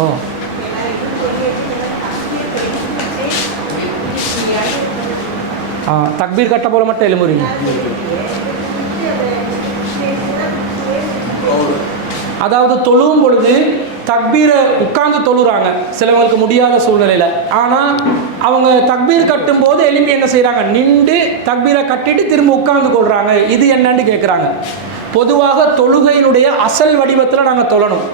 ஓ தக்பீர் கட்ட போல மட்டும் எழும்புறீங்க. அதாவது தொழுவும் பொழுது தக்பீரை உட்கார்ந்து தொழுறாங்க சிலவங்களுக்கு முடியாத சூழ்நிலையில். ஆனால் அவங்க தக்பீர் கட்டும் போது எலும்பி என்ன செய்கிறாங்க, நின்று தக்பீரை கட்டிட்டு திரும்ப உட்கார்ந்து கொள்கிறாங்க. இது என்னன்னு கேட்குறாங்க. பொதுவாக தொழுகையினுடைய அசல் வடிவத்தில் நாங்கள் தொழணும்,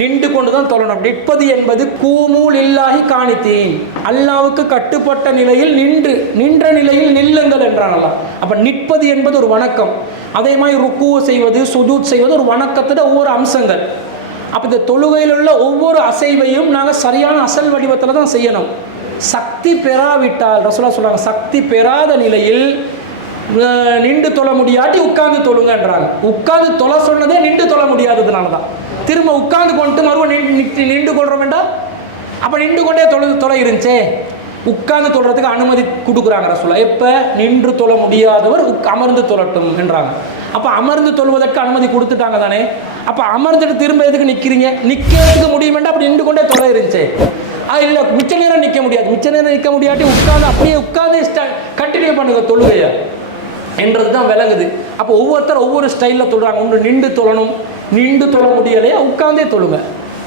நின்று கொண்டு தான் தொழணும். நிற்பது என்பது கூமூல் இல்லாஹி காணித்தேன், அல்லாவுக்கு கட்டுப்பட்ட நிலையில் நின்ற நிலையில் நில்லுங்கள் என்றானல்லாம். அப்போ நிற்பது என்பது ஒரு வணக்கம். அதே மாதிரி ருக்கு செய்வது, சுஜூத் செய்வது ஒரு வணக்கத்தோட ஒவ்வொரு அம்சங்கள். அப்போ இந்த தொழுகையில் உள்ள ஒவ்வொரு அசைவையும் நாங்கள் சரியான அசல் வடிவத்தில் தான் செய்யணும். சக்தி பெறாவிட்டால் ரசூலுல்லாஹ் சொல்கிறாங்க, சக்தி பெறாத நிலையில் நின்று தொழ முடியாட்டி உட்கார்ந்து தொழுங்கன்றாங்க. உட்கார்ந்து தொலை சொன்னதே நின்று தொழ முடியாததுனால தான். திரும்ப உட்கார்ந்து கொண்டு மறுபடியும் நின்று கொள்கிறோம் வேண்டாம். அப்போ நின்று கொண்டே தொலை இருந்துச்சே, உட்கார்ந்து தொழுறதுக்கு அனுமதி கொடுக்குறாங்க ரசூலுல்லாஹ். எப்போ நின்று தொழ முடியாதவர் அமர்ந்து தொழட்டும் என்றாங்க. அப்போ அமர்ந்து தொழுவதற்கு அனுமதி கொடுத்துட்டாங்க தானே. அப்போ அமர்ந்துட்டு திரும்ப எதுக்கு நிற்கிறீங்க, நிற்கிறதுக்கு முடியும் வேண்டாம். அப்படி நின்று கொண்டே தொலை இருந்துச்சே, இல்லை மிச்ச நேரம் நிற்க முடியாது. மிச்ச நேரம் நிற்க முடியாட்டி உட்கார்ந்து அப்படியே உட்கார்ந்து கண்டினியூ பண்ணுங்க தொழுகையை என்றது தான் விளங்குது. அப்போ ஒவ்வொருத்தர் ஒவ்வொரு ஸ்டைலில் தொழுறாங்க. ஒன்று நின்று தொழணும், நின்று தொழ முடியலையா உட்கார்ந்தே தொழுங்க.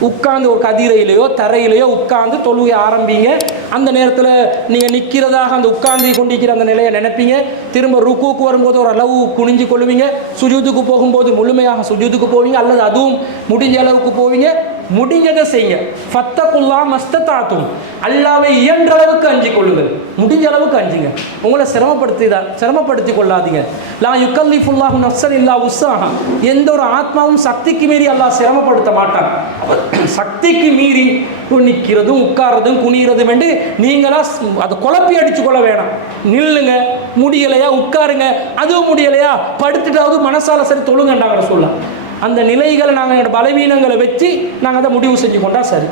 உட்கார்ந்து ஒரு கதிரையிலையோ தரையிலையோ உட்கார்ந்து தொழுகை ஆரம்பிங்க. அந்த நேரத்தில் நீங்கள் நிற்கிறதாக அந்த உட்கார்ந்து கொண்டிருக்கிற அந்த நிலையை நினைப்பீங்க. திரும்ப ருக்குக்கு வரும்போது ஒரு அளவு குனிஞ்சு கொள்வீங்க. சுஜூதுக்கு போகும்போது முழுமையாக சுஜூதுக்கு போவீங்க, அல்லது அதுவும் முடிஞ்ச அளவுக்கு போவீங்க. முடிஞ்சதை செய்யுங்க. ஃபத்தகுல்லா மஸ்ததாத்தும், அல்லாவை இயன்ற அளவுக்கு அஞ்சு கொள்ளுங்கள். முடிஞ்ச அளவுக்கு அஞ்சுங்க. உங்களை சிரமப்படுத்தி கொள்ளாதீங்க. லா யுக்கல்லிஃபுல்லாஹு நஃப்ஸன் இல்லா உஸ்ஸாஹா, எந்த ஒரு ஆத்மாவும் சக்திக்கு மீறி அல்லாஹ் சிரமப்படுத்த மாட்டான். சக்திக்கு மீறி நிற்கிறதும் உட்கார்றதும் குனிகிறதும் என்று நீங்களா அதை குழப்பி அடிச்சு கொள்ள வேணாம். நில்லுங்க, முடியலையா உட்காருங்க, அதுவும் முடியலையா படுத்துட்டாவது மனசால சரி தொழுங்கண்டாங்க சொல்லலாம். அந்த நிலைகளை நாங்கள் பலவீனங்களை வச்சு நாங்கள் அதை முடிவு செஞ்சு கொண்டா சரி.